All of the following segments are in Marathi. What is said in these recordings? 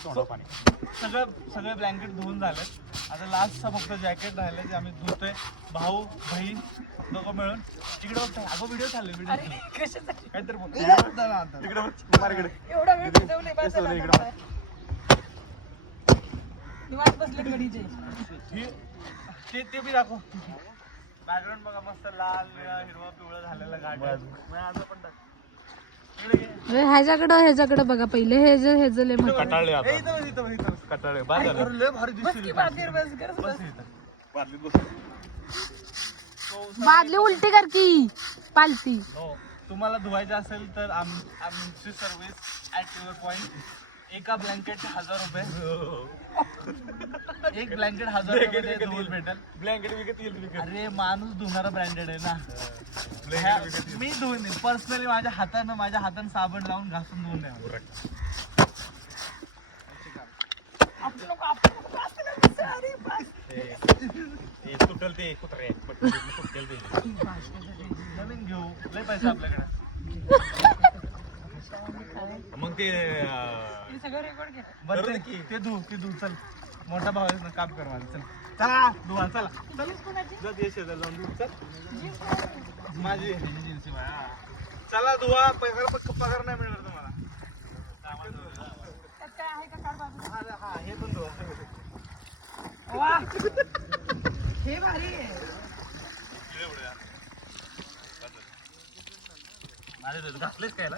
सगळे ब्लँकेट धुवून झाले. आता लास्टचा फक्त जॅकेट राहिलं ते आम्ही धुतोय. भाऊ बहीण दोघं मिळून तिकडे बघताय. अगं व्हिडिओ चालले व्हिडिओ काहीतरी बोल तिकडे मार्केट एवढा वेळ बसवले निवांत बसले गडीचे ते बी दाखव. बॅकग्राऊंड बघा मस्त लाल हिरवा पिवळा झालेला गाडी. आता पण ह्याच्याकडे बघा पहिले हे कटाळले कटाळे भारी दिसते. बादली उलटी कर की पालती. तुम्हाला धुवायचं असेल तर आमची सर्व्हिस ॲट युअर पॉइंट. एका ब्लँकेटचे 1000 रुपये. एक ब्लँकेट 1000 रुपये धुवून भेटेल. ब्लँकेट विकत येईल. अरे माणूस धुणारा ब्रँडेड आहे ना. मी धुवून पर्सनली माझ्या हातानं साबण लावून घासून धुवून द्या. तुटल ते कुत्रे तुटल ते नवीन घेऊ. लय पैसा आपल्याकडे. मग ते बरं की ते धू चल. मोठा भाऊ आहे ना काम कर मला. चल चला धुवा चला माझी चला धुवा. पगार नाही मिळणार तुम्हाला. हा हे पण धुवा. हे भारी आहे. माझे घातलेच कायला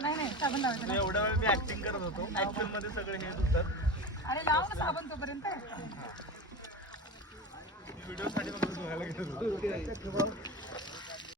नाही साबण लावायचं. एवढ्या वेळ मी ऍक्टिंग करत होतो. ऍक्च्युअल मध्ये सगळे हे धुतात. अरे लाव ना साबण तोपर्यंत. व्हिडिओ साठी धुवायला घेतो.